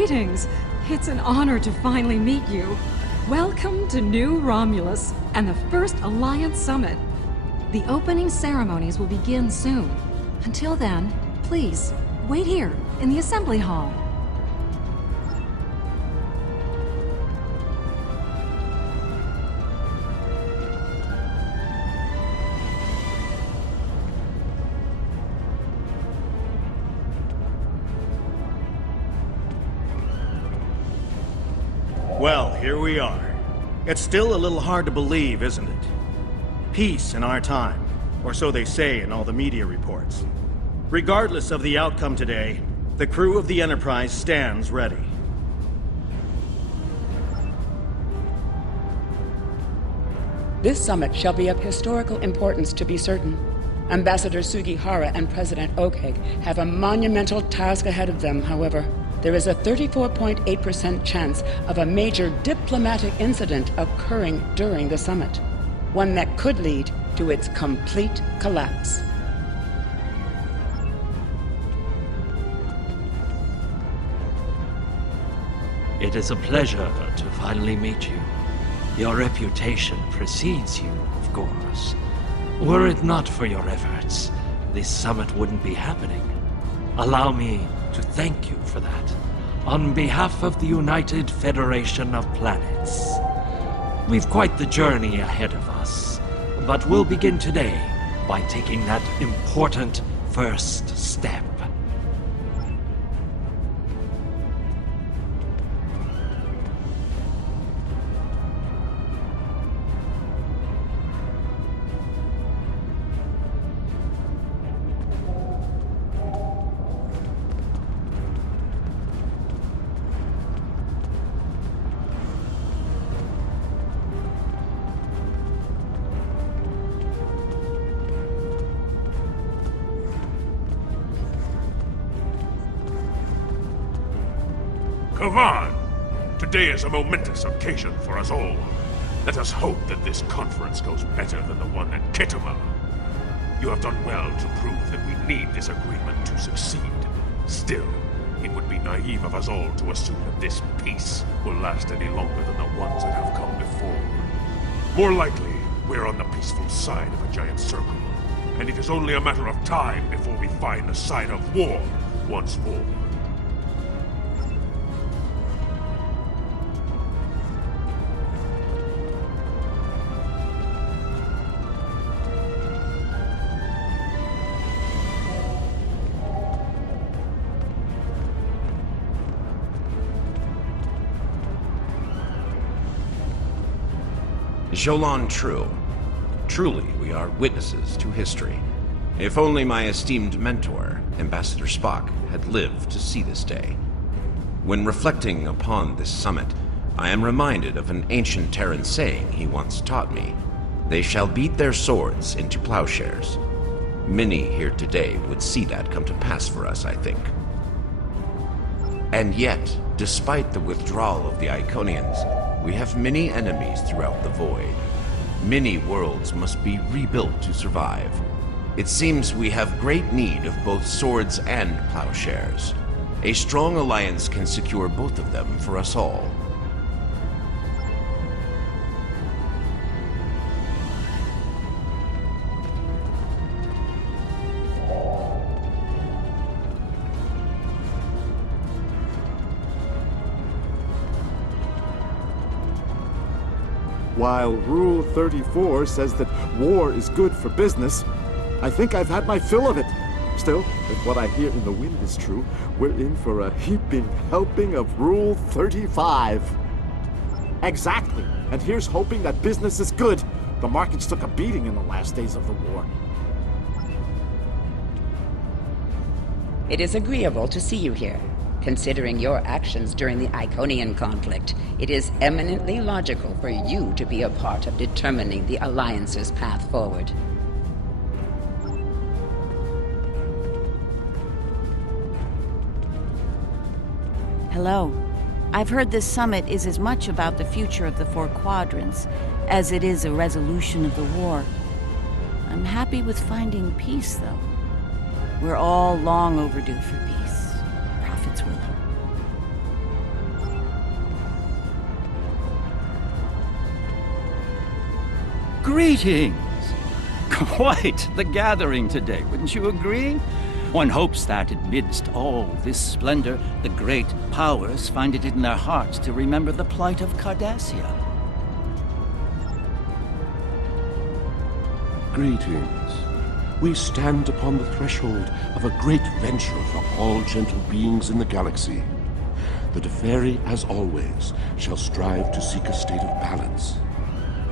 Greetings. It's an honor to finally meet you. Welcome to New Romulus and the first Alliance Summit. The opening ceremonies will begin soon. Until then, please, wait here in the assembly hall. Well, here we are. It's still a little hard to believe, isn't it? Peace in our time, or so they say in all the media reports. Regardless of the outcome today, the crew of the Enterprise stands ready. This summit shall be of historical importance, to be certain. Ambassador Sugihara and President Oakeg have a monumental task ahead of them, however. There is a 34.8% chance of a major diplomatic incident occurring during the summit, one that could lead to its complete collapse. It is a pleasure to finally meet you. Your reputation precedes you, of course. Were it not for your efforts, this summit wouldn't be happening. Allow me to thank you for that, on behalf of the United Federation of Planets. We've quite the journey ahead of us, but we'll begin today by taking that important first step. Come on! Today is a momentous occasion for us all. Let us hope that this conference goes better than the one at Kittima. You have done well to prove that we need this agreement to succeed. Still, it would be naive of us all to assume that this peace will last any longer than the ones that have come before. More likely, we're on the peaceful side of a giant circle, and it is only a matter of time before we find the side of war once more. Jolan True. Truly, we are witnesses to history. If only my esteemed mentor, Ambassador Spock, had lived to see this day. When reflecting upon this summit, I am reminded of an ancient Terran saying he once taught me. They shall beat their swords into plowshares. Many here today would see that come to pass for us, I think. And yet, despite the withdrawal of the Iconians, we have many enemies throughout the void. Many worlds must be rebuilt to survive. It seems we have great need of both swords and plowshares. A strong alliance can secure both of them for us all. While Rule 34 says that war is good for business, I think I've had my fill of it. Still, if what I hear in the wind is true, we're in for a heaping helping of Rule 35. Exactly. And here's hoping that business is good. The markets took a beating in the last days of the war. It is agreeable to see you here. Considering your actions during the Iconian conflict, it is eminently logical for you to be a part of determining the Alliance's path forward. Hello. I've heard this summit is as much about the future of the Four Quadrants as it is a resolution of the war. I'm happy with finding peace, though. We're all long overdue for peace. Prophets will. Greetings! Quite the gathering today, wouldn't you agree? One hopes that, amidst all this splendor, the great powers find it in their hearts to remember the plight of Cardassia. Greetings. We stand upon the threshold of a great venture for all gentle beings in the galaxy. The Deferi, as always, shall strive to seek a state of balance.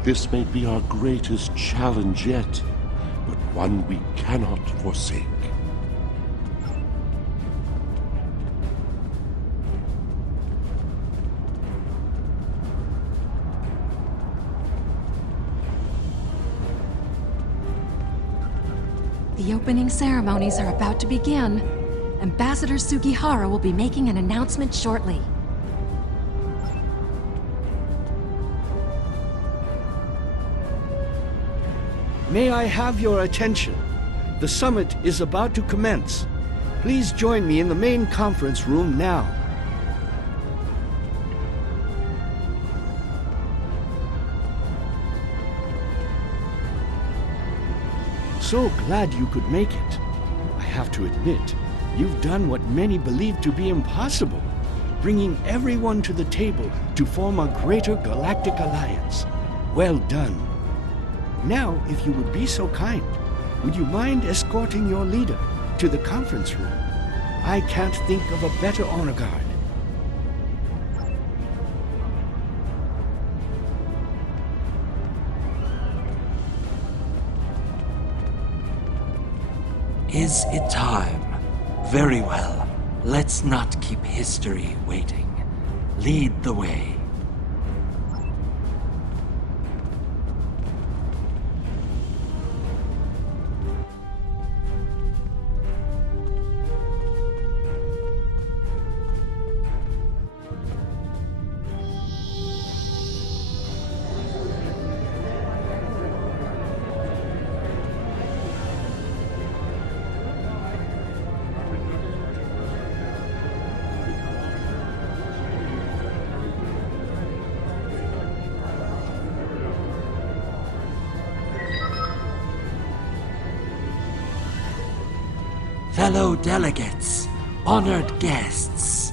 This may be our greatest challenge yet, but one we cannot forsake. The opening ceremonies are about to begin. Ambassador Sugihara will be making an announcement shortly. May I have your attention? The summit is about to commence. Please join me in the main conference room now. So glad you could make it. I have to admit, you've done what many believe to be impossible, bringing everyone to the table to form a greater galactic alliance. Well done. Now, if you would be so kind, would you mind escorting your leader to the conference room? I can't think of a better honor guard. Is it time? Very well. Let's not keep history waiting. Lead the way. Fellow delegates, honored guests,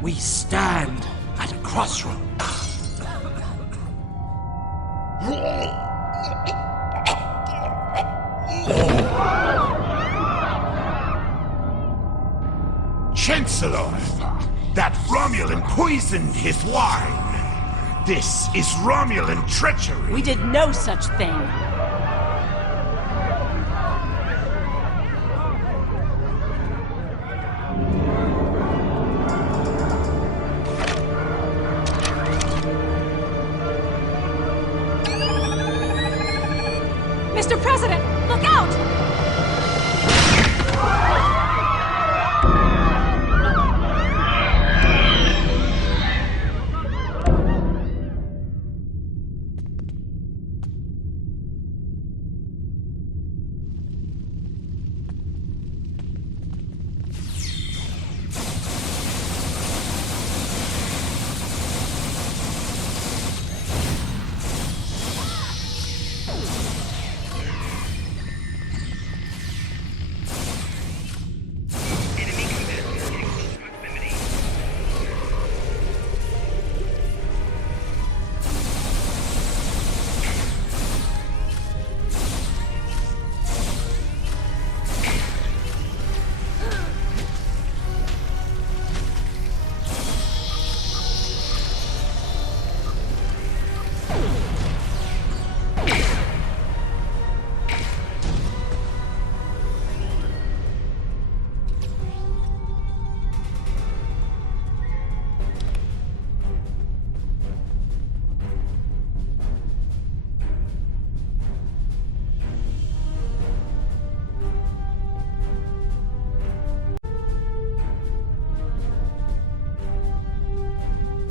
we stand at a crossroads. Chancellor, that Romulan poisoned his wine. This is Romulan treachery. We did no such thing. Mr. President, look out!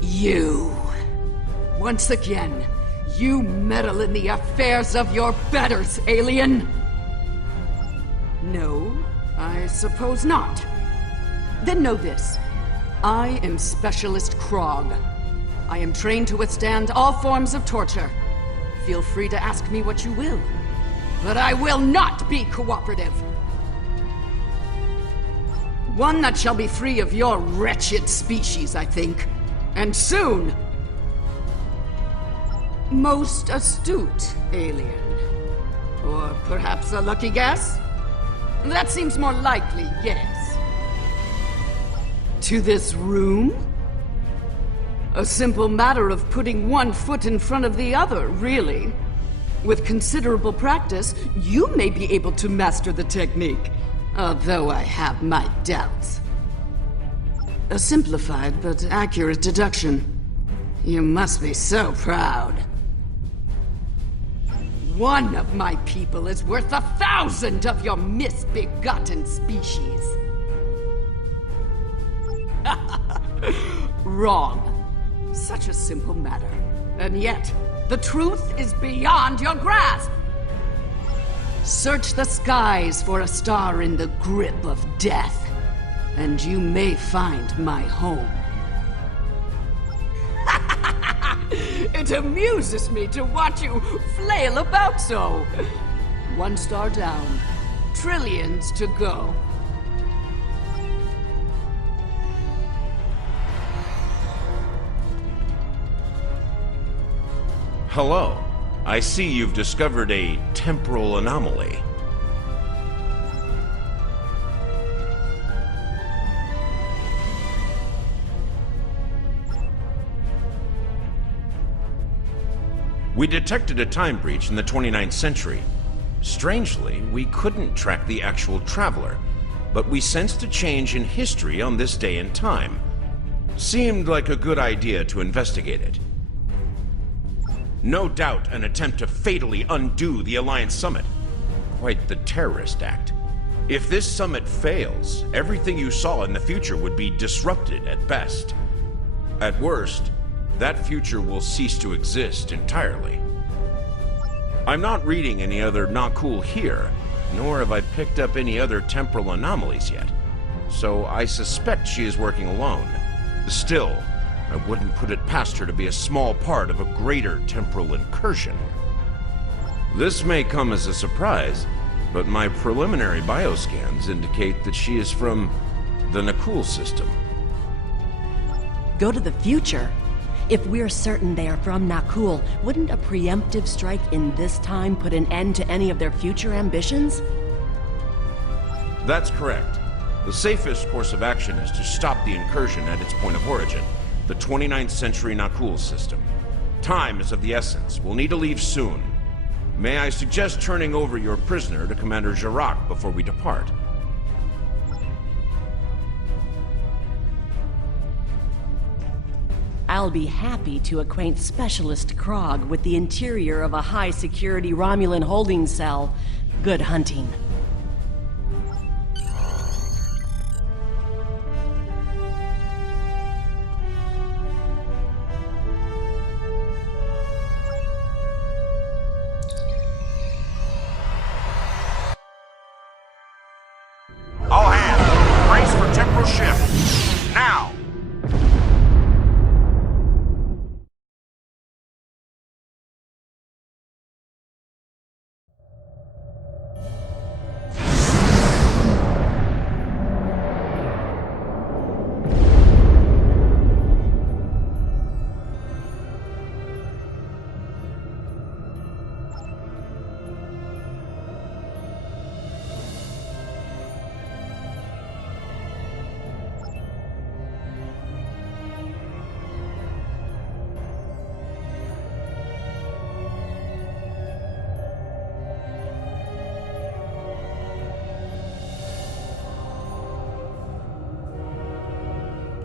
You. Once again, you meddle in the affairs of your betters, alien! No, I suppose not. Then know this. I am Specialist Krog. I am trained to withstand all forms of torture. feel free to ask me what you will. But I will not be cooperative. One that shall be free of your wretched species, I think. And soon. Most astute alien. Or perhaps a lucky guess? That seems more likely, yes. To this room? A simple matter of putting one foot in front of the other, really. With considerable practice, you may be able to master the technique, although I have my doubts. A simplified but accurate deduction. You must be so proud. One of my people is worth 1,000 of your misbegotten species. Wrong. Such a simple matter. And yet, the truth is beyond your grasp. Search the skies for a star in the grip of death, and you may find my home. It amuses me to watch you flail about so. One star down, trillions to go. Hello. I see you've discovered a temporal anomaly. We detected a time breach in the 29th century. Strangely, we couldn't track the actual traveler, but we sensed a change in history on this day and time. Seemed like a good idea to investigate it. No doubt an attempt to fatally undo the Alliance Summit. Quite the terrorist act. If this summit fails, everything you saw in the future would be disrupted at best. At worst, that future will cease to exist entirely. I'm not reading any other not cool here, nor have I picked up any other temporal anomalies yet. So I suspect she is working alone. Still, I wouldn't put it past her to be a small part of a greater temporal incursion. This may come as a surprise, but my preliminary bioscans indicate that she is from the Nakul system. Go to the future? If we're certain they are from Nakul, wouldn't a preemptive strike in this time put an end to any of their future ambitions? That's correct. The safest course of action is to stop the incursion at its point of origin, the 29th century Nakul system. Time is of the essence. We'll need to leave soon. May I suggest turning over your prisoner to Commander Jirac before we depart? I'll be happy to acquaint Specialist Krog with the interior of a high-security Romulan holding cell. Good hunting. All hands, brace for temporal shift. Now!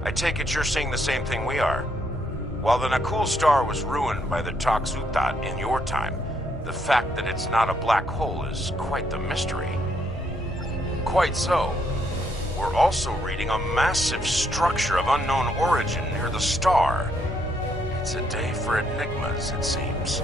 I take it you're seeing the same thing we are. While the Nakul star was ruined by the Toxutat in your time, the fact that it's not a black hole is quite the mystery. Quite so. We're also reading a massive structure of unknown origin near the star. It's a day for enigmas, it seems.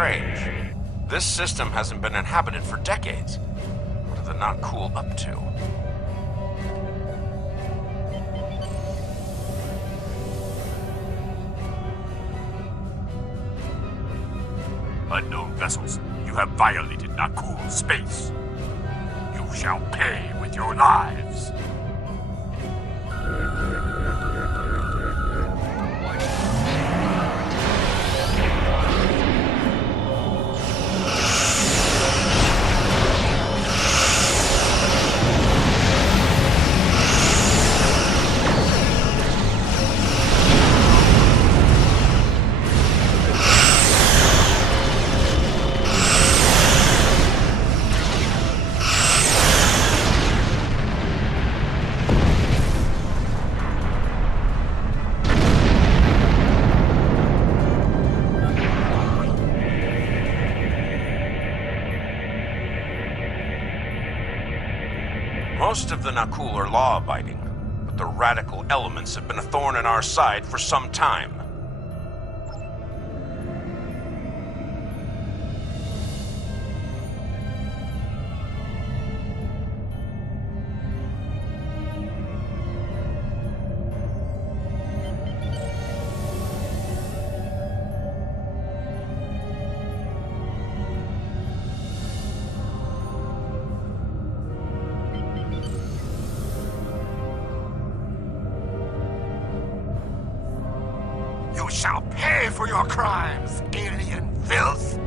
strange. This system hasn't been inhabited for decades. What are the not cool up to? Unknown vessels, you have violated Nakul's space. You shall pay with your lives. Most of the Nakul are law-abiding, but the radical elements have been a thorn in our side for some time. You shall pay for your crimes, alien filth!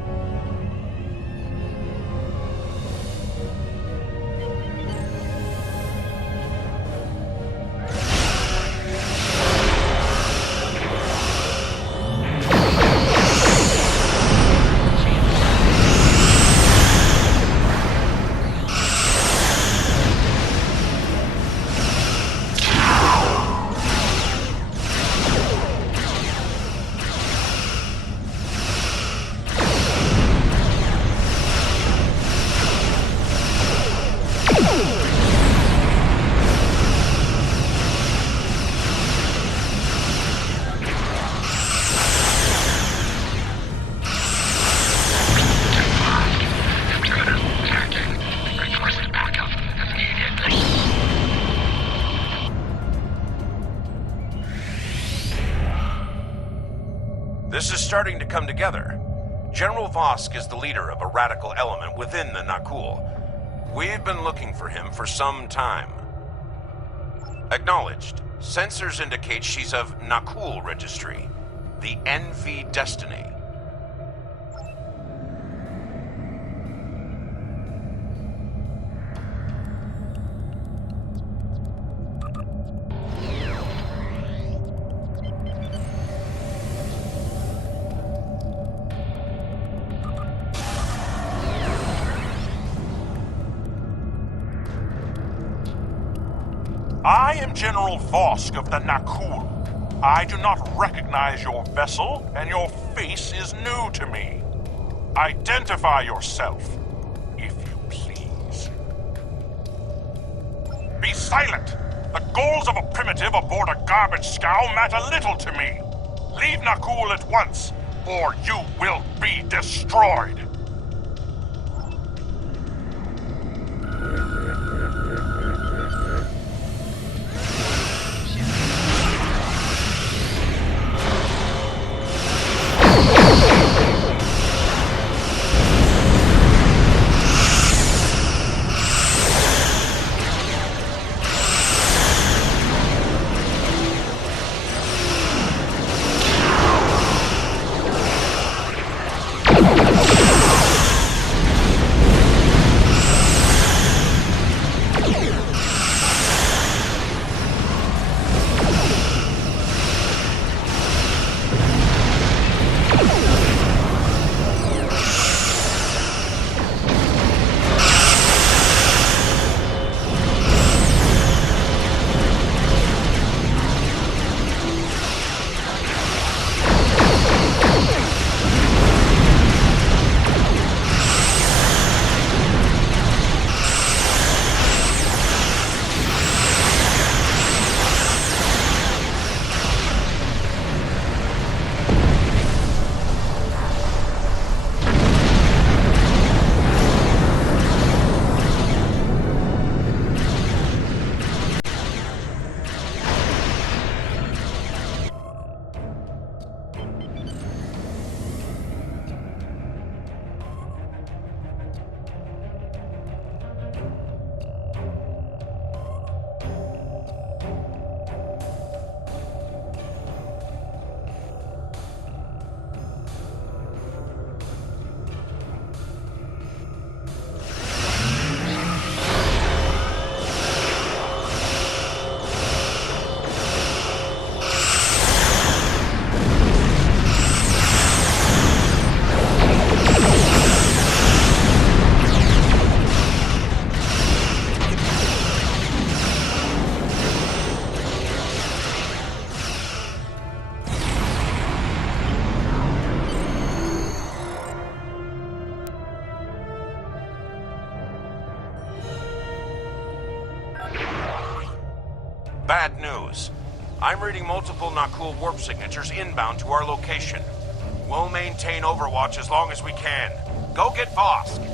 This is starting to come together. General Vosk is the leader of a radical element within the Nakul. We've been looking for him for some time. Acknowledged. Sensors indicate she's of Nakul registry. The NV Destiny. I am General Vosk of the Nakul. I do not recognize your vessel, and your face is new to me. Identify yourself, if you please. Be silent! The goals of a primitive aboard a garbage scow matter little to me. Leave Nakul at once, or you will be destroyed. Bad news. I'm reading multiple Nakul warp signatures inbound to our location. We'll maintain Overwatch as long as we can. Go get Vosk!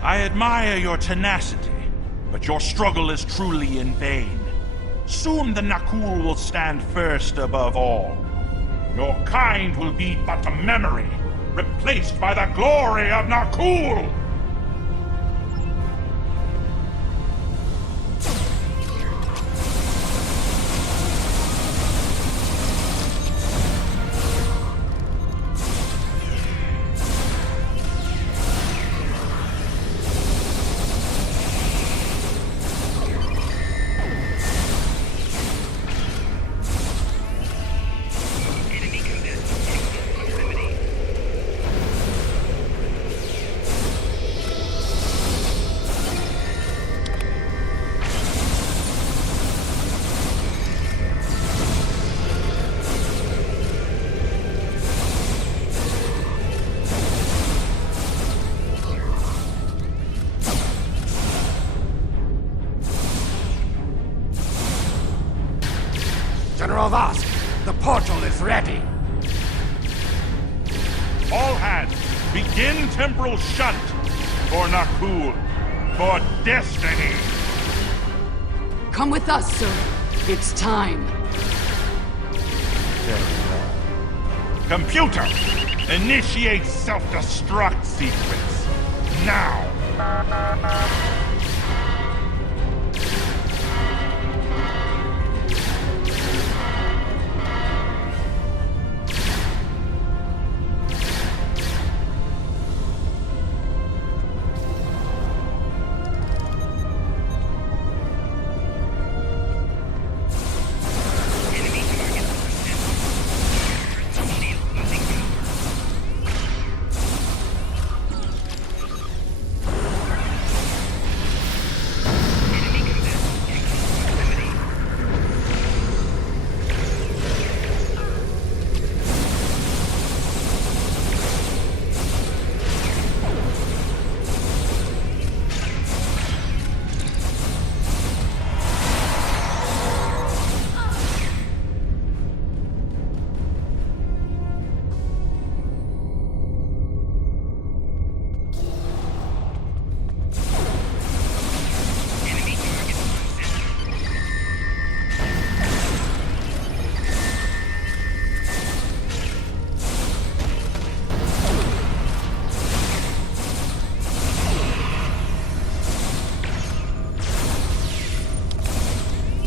I admire your tenacity, but your struggle is truly in vain. Soon the Nakul will stand first above all. Your kind will be but a memory, replaced by the glory of Nakul! General Vosk, the portal is ready. All hands, begin temporal shunt for Nakul, for destiny. Come with us, sir. It's time. Computer, initiate self-destruct sequence. Now.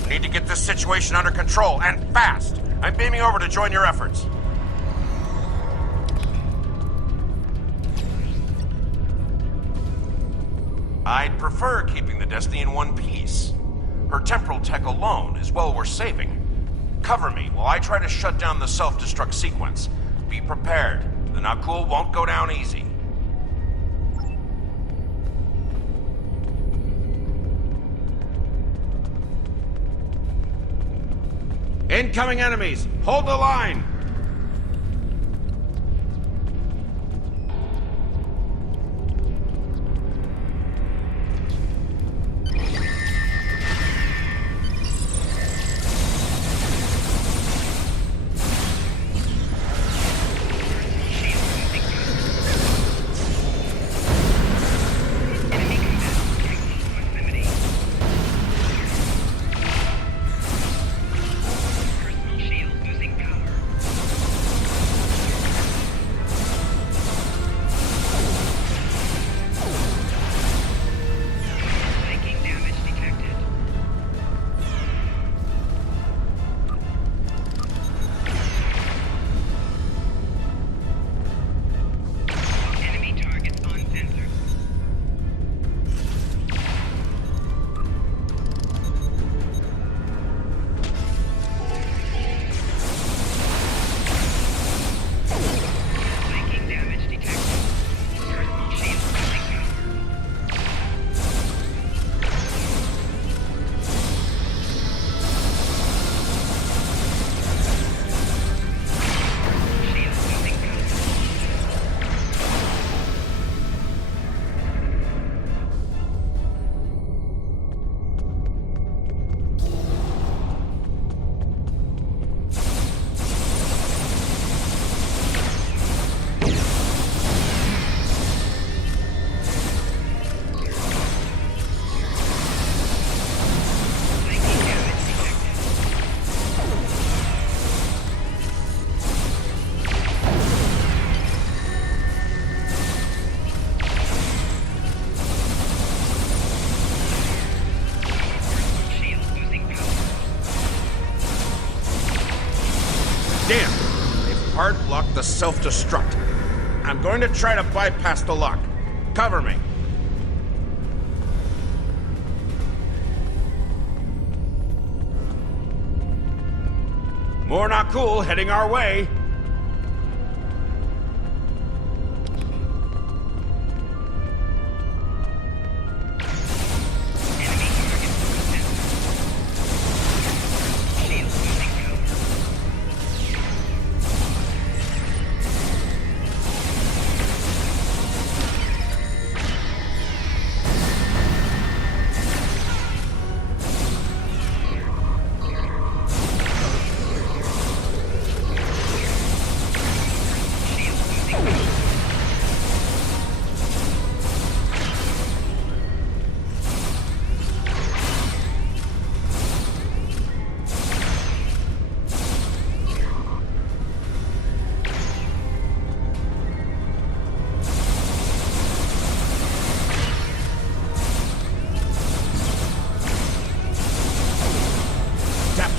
Need to get this situation under control, and fast! I'm beaming over to join your efforts. I'd prefer keeping the Destiny in one piece. Her temporal tech alone is well worth saving. Cover me while I try to shut down the self-destruct sequence. Be prepared. The Nakul won't go down easy. Incoming enemies! Hold the line! to self-destruct. I'm going to try to bypass the lock. Cover me. More not cool heading our way.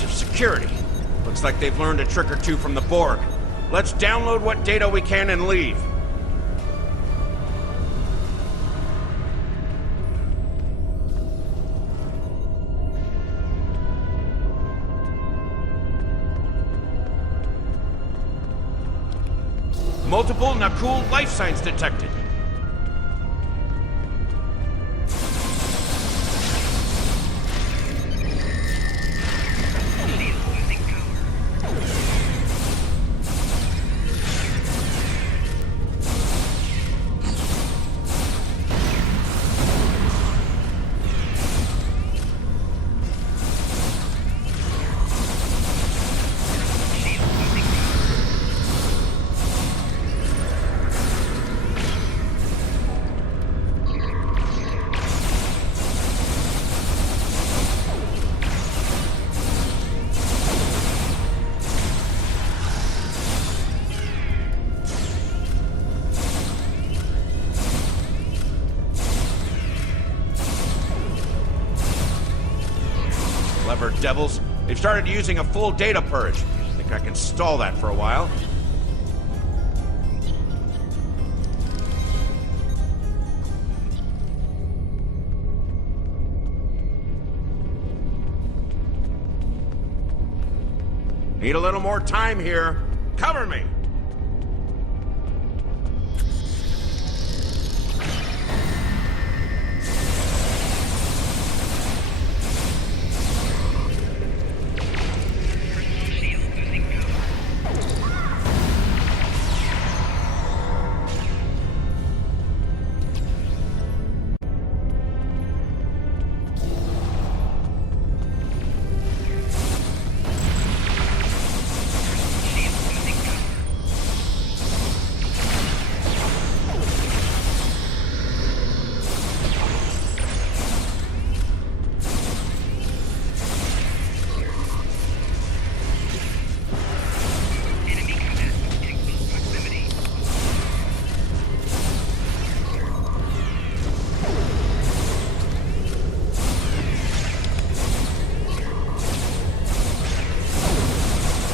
Security. Looks like they've learned a trick or two from the Borg. Let's download what data we can and leave. Multiple Nakul life signs detected. Clever devils. They've started using a full data purge. I think I can stall that for a while. Need a little more time here. Cover me!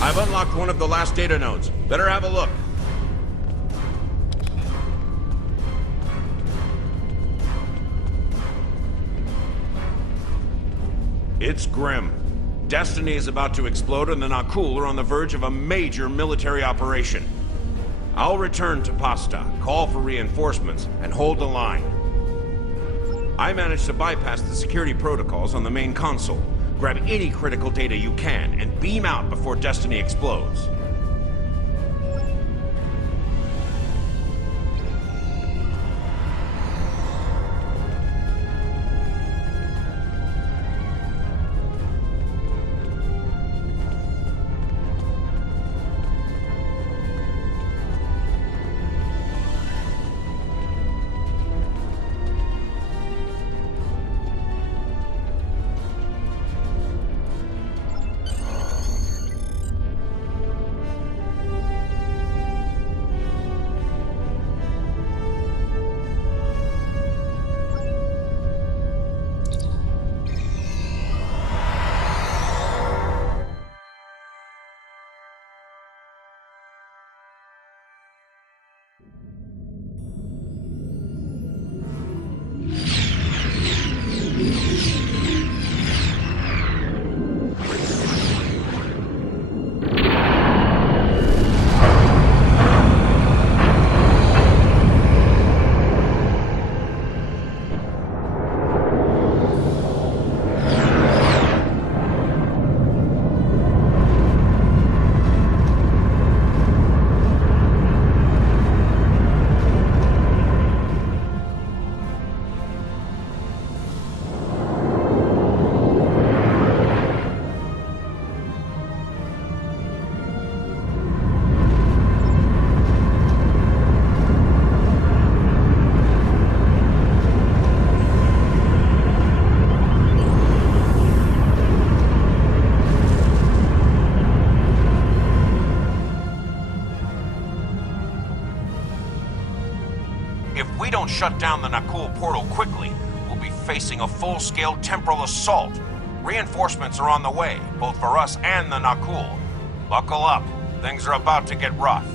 I've unlocked one of the last data nodes. Better have a look. It's grim. Destiny is about to explode and the Nakul are on the verge of a major military operation. I'll return to Pasta, call for reinforcements, and hold the line. I managed to bypass the security protocols on the main console. Grab any critical data you can and beam out before Destiny explodes. If we don't shut down the Nakul portal quickly, we'll be facing a full-scale temporal assault. Reinforcements are on the way, both for us and the Nakul. Buckle up. Things are about to get rough.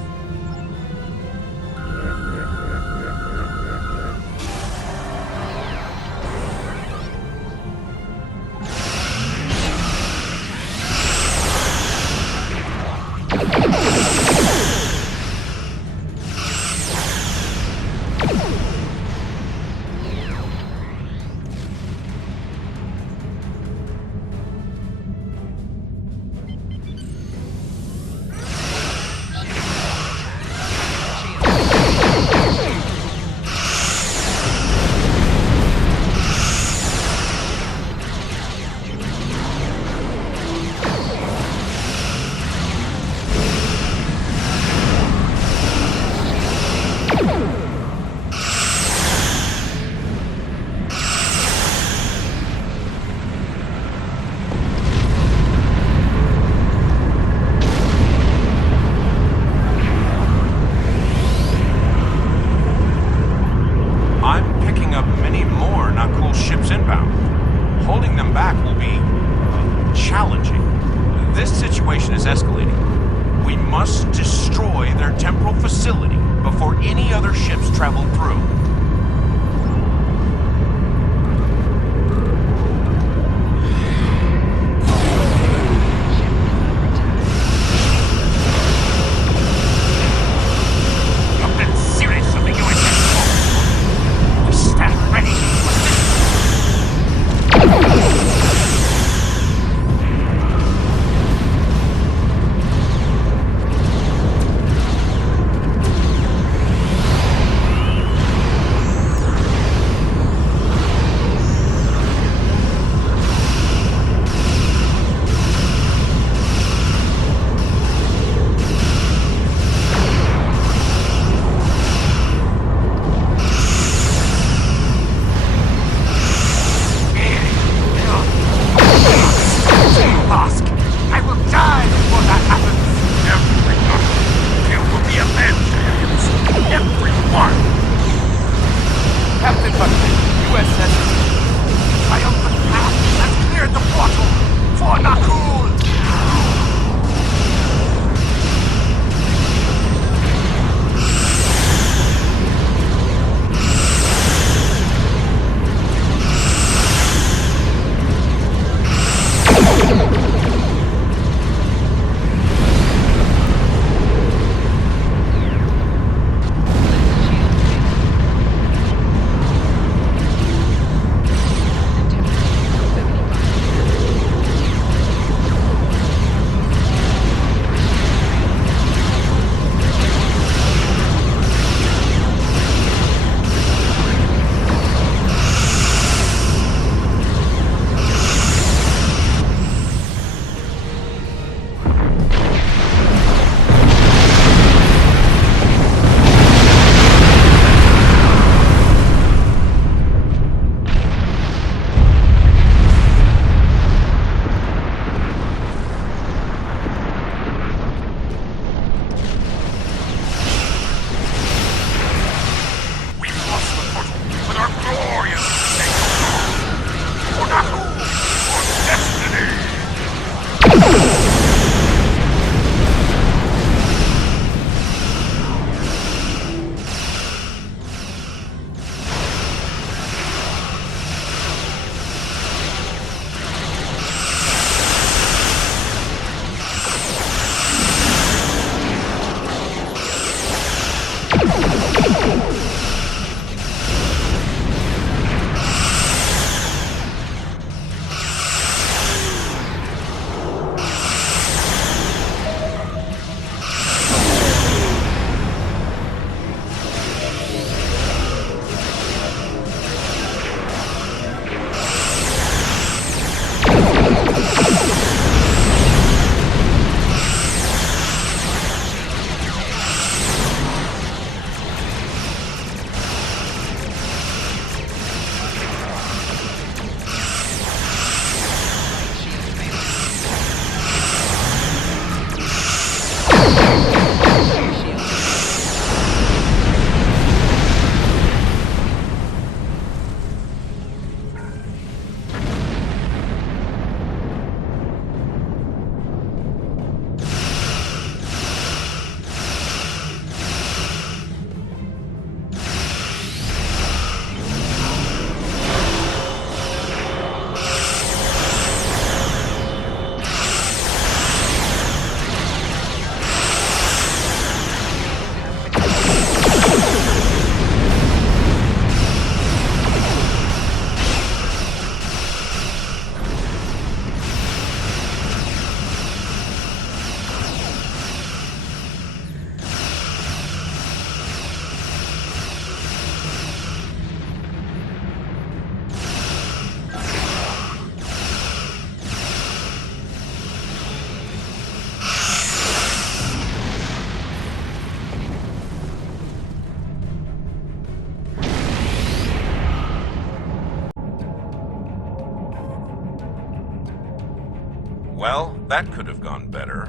Well, that could have gone better.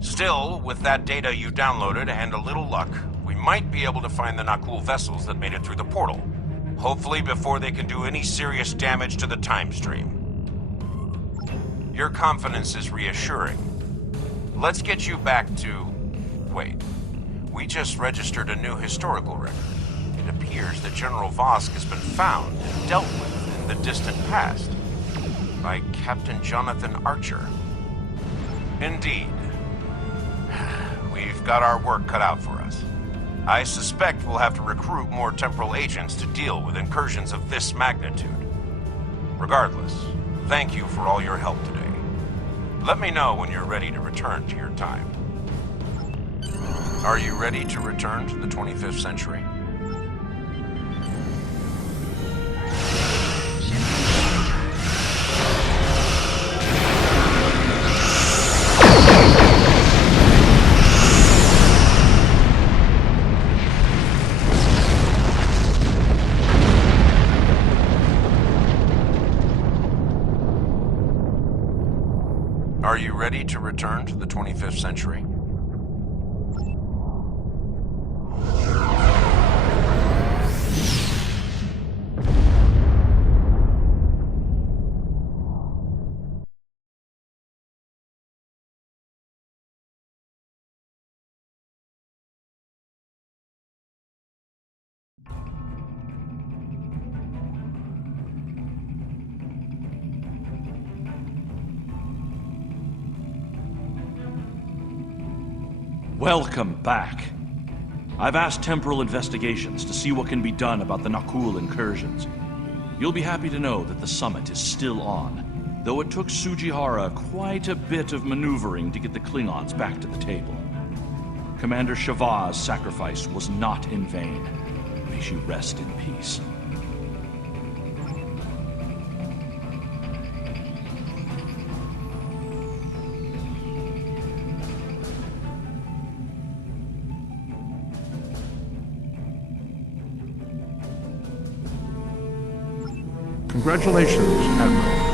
Still, with that data you downloaded and a little luck, we might be able to find the Nakul vessels that made it through the portal. Hopefully before they can do any serious damage to the time stream. Your confidence is reassuring. Let's get you back to... Wait. We just registered a new historical record. It appears that General Vosk has been found and dealt with in the distant past by Captain Jonathan Archer. Indeed. We've got our work cut out for us. I suspect we'll have to recruit more temporal agents to deal with incursions of this magnitude. Regardless, thank you for all your help today. Let me know when you're ready to return to your time. Are you ready to return to the 25th century? Are you ready to return to the 25th century? Welcome back. I've asked Temporal Investigations to see what can be done about the Nakul incursions. You'll be happy to know that the summit is still on, though it took Tsujihara quite a bit of maneuvering to get the Klingons back to the table. Commander Shava's sacrifice was not in vain. May she rest in peace. Congratulations, Admiral.